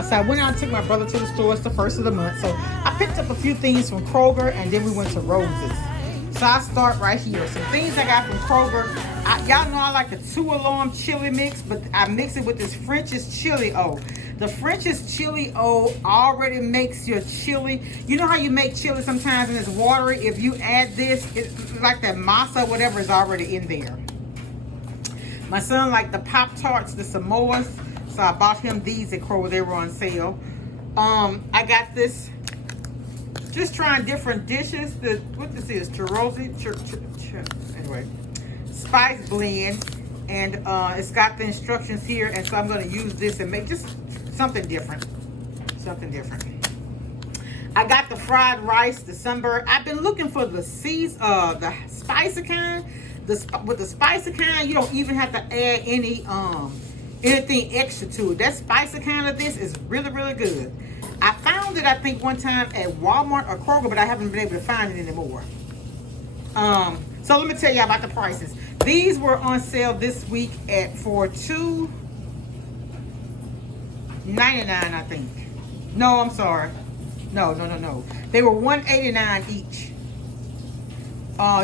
outside. I went out and took my brother to the store. It's the first of the month. So I picked up a few things from Kroger, and then we went to Rose's. So I'll start right here. Some things I got from Kroger. Y'all know I like the 2-alarm chili mix, but I mix it with this French's chili O. The French's chili O already makes your chili. You know how you make chili sometimes and it's watery? If you add this, it's like that masa, whatever is already in there. My son liked the Pop-Tarts, the Samoas, so I bought him these at Kroger. They were on sale. I got this, just trying different dishes. What this is, anyway, spice blend, and it's got the instructions here, and so I'm going to use this and make just something different. I got the fried rice, the sunburn. I've been looking for the spicy kind. With the spicy kind, you don't even have to add anything extra to it. That spicy kind of this is really, really good. I found it, I think, one time at Walmart or Kroger, but I haven't been able to find it anymore. So let me tell you about the prices. These were on sale this week for $2.99, I think. No, I'm sorry. No. They were $1.89 each.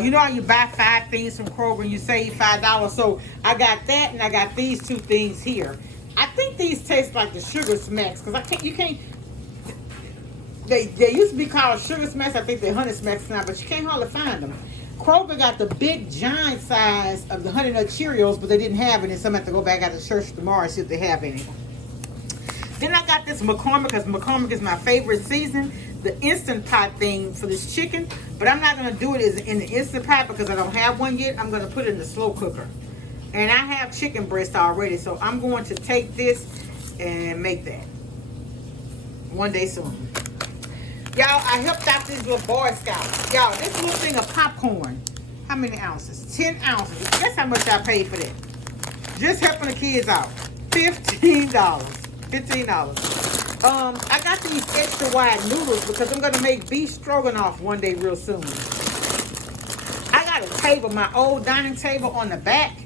You know how you buy 5 things from Kroger and you save $5? So I got that, and I got these 2 things here. I think these taste like the Sugar Smacks, because they used to be called Sugar Smacks. I think they're Honey Smacks now, but you can't hardly find them. Kroger got the big giant size of the Honey Nut Cheerios, but they didn't have any, so I'm going to have to go back out to church tomorrow and see if they have any. Then I got this McCormick, because McCormick is my favorite season, the Instant Pot thing for this chicken. But I'm not going to do it in the Instant Pot because I don't have one yet. I'm going to put it in the slow cooker. And I have chicken breast already, so I'm going to take this and make that one day soon. Y'all, I helped out these little Boy Scouts. Y'all, this little thing of popcorn. How many ounces? 10 ounces. Guess how much I paid for that? Just helping the kids out. $15. I got these extra wide noodles because I'm going to make beef stroganoff one day real soon. I got a table, my old dining table on the back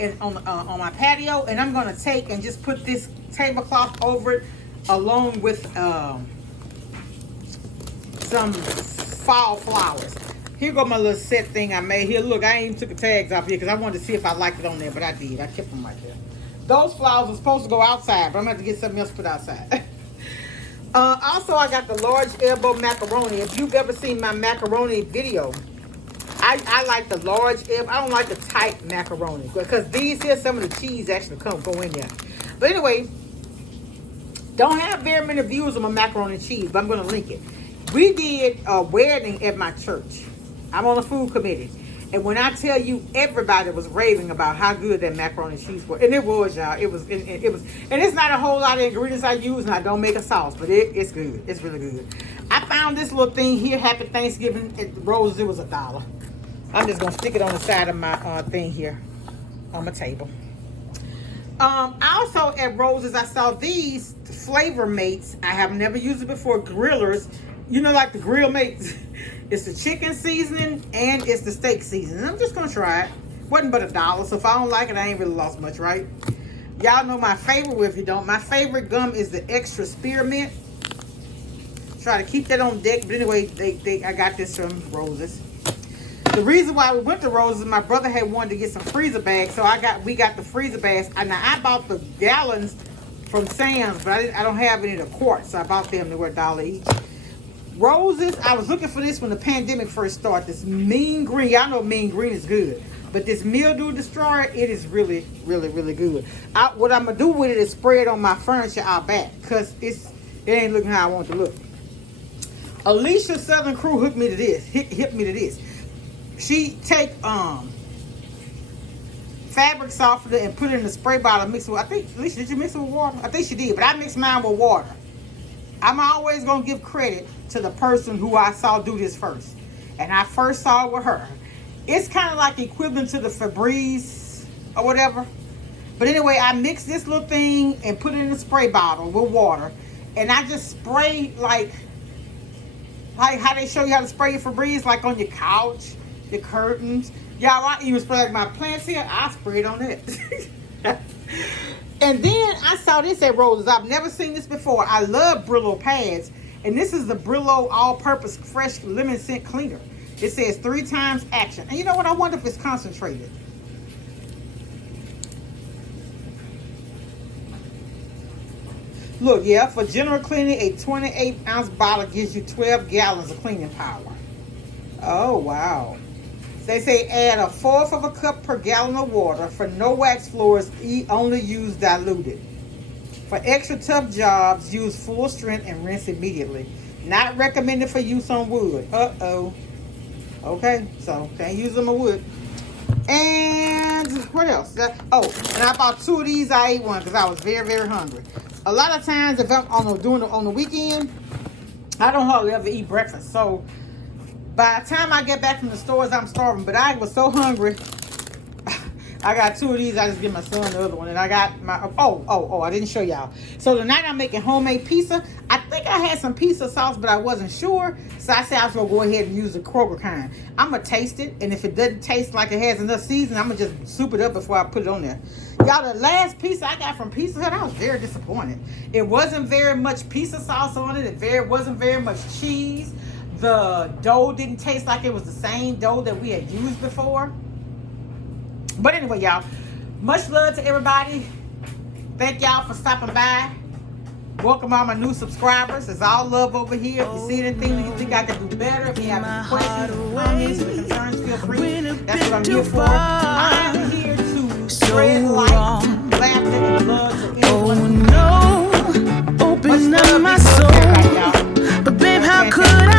and on my patio, and I'm going to take and just put this tablecloth over it along with some fall flowers. Here go my little set thing I made here. Look, I ain't even took the tags off here because I wanted to see if I liked it on there, but I did. I kept them right there. Those flowers are supposed to go outside, but I'm going to have to get something else put outside. Also, I got the large elbow macaroni. If you've ever seen my macaroni video, I like the large elbow. I don't like the tight macaroni because these here, some of the cheese actually go in there. But anyway, don't have very many views on my macaroni and cheese, but I'm going to link it. We did a wedding at my church. I'm on the food committee. And when I tell you, everybody was raving about how good that macaroni and cheese was. And it was, y'all. It was. And it's not a whole lot of ingredients I use, and I don't make a sauce. But it's good. It's really good. I found this little thing here, Happy Thanksgiving at Rose's. It was $1. I'm just going to stick it on the side of my thing here on my table. Also at Rose's, I saw these Flavor Mates. I have never used it before. Grillers. You know, like the Grill Mates. It's the chicken seasoning and it's the steak seasoning. I'm just going to try it. Wasn't but $1. So if I don't like it, I ain't really lost much, right? Y'all know my favorite. Well, if you don't, my favorite gum is the extra spearmint. Try to keep that on deck. But anyway, I got this from Rose's. The reason why we went to Rose's, my brother had wanted to get some freezer bags. So we got the freezer bags. Now, I bought the gallons from Sam's, but I don't have any of the quarts. So I bought them. They were $1 each. Rose's, I was looking for this when the pandemic first started. This mean green. Y'all know mean green is good. But this Mildew Destroyer, it is really, really, really good. What I'm going to do with it is spray it on my furniture out back. Because it ain't looking how I want it to look. Alicia Southern Crew hooked me to this. Hit me to this. She take fabric softener and put it in the spray bottle. Mix it with, I think, Alicia, did you mix it with water? I think she did. But I mixed mine with water. I'm always going to give credit to the person who I saw do this first. And I first saw it with her. It's kind of like equivalent to the Febreze or whatever. But anyway, I mixed this little thing and put it in a spray bottle with water. And I just spray like how they show you how to spray your Febreze, like on your couch, your curtains. Y'all, I even spray like my plants here. I spray it on it. And then I saw this at Rose's. I've never seen this before. I love Brillo pads. And this is the Brillo all-purpose fresh lemon scent cleaner. It says 3 times action. And you know what? I wonder if it's concentrated. Look, yeah, for general cleaning, a 28-ounce bottle gives you 12 gallons of cleaning power. Oh, wow. They say add 1/4 of a cup per gallon of water. For no wax floors, only use diluted. For extra tough jobs, use full strength and rinse immediately. Not recommended for use on wood. Uh-oh. Okay, so can't use them on wood. And what else? Oh, and I bought 2 of these. I ate one because I was very, very hungry. A lot of times, if I'm on the weekend, I don't hardly ever eat breakfast. So by the time I get back from the stores, I'm starving. But I was so hungry. I got 2 of these. I just give my son the other one. And I got my... Oh, I didn't show y'all. So tonight I'm making homemade pizza. I think I had some pizza sauce, but I wasn't sure. So I said I was going to go ahead and use the Kroger kind. I'm going to taste it. And if it doesn't taste like it has enough seasoning, I'm going to just soup it up before I put it on there. Y'all, the last pizza I got from Pizza Hut, I was very disappointed. It wasn't very much pizza sauce on it. It wasn't very much cheese. The dough didn't taste like it was the same dough that we had used before. But anyway, y'all, much love to everybody. Thank y'all for stopping by. Welcome all my new subscribers. It's all love over here. If you see anything that you think I can do better, if you have any questions, comments, or concerns, feel free. That's what I'm here for. I'm here to spread light, laughter, and love to everyone. Oh no, open up my soul. But babe, how could I?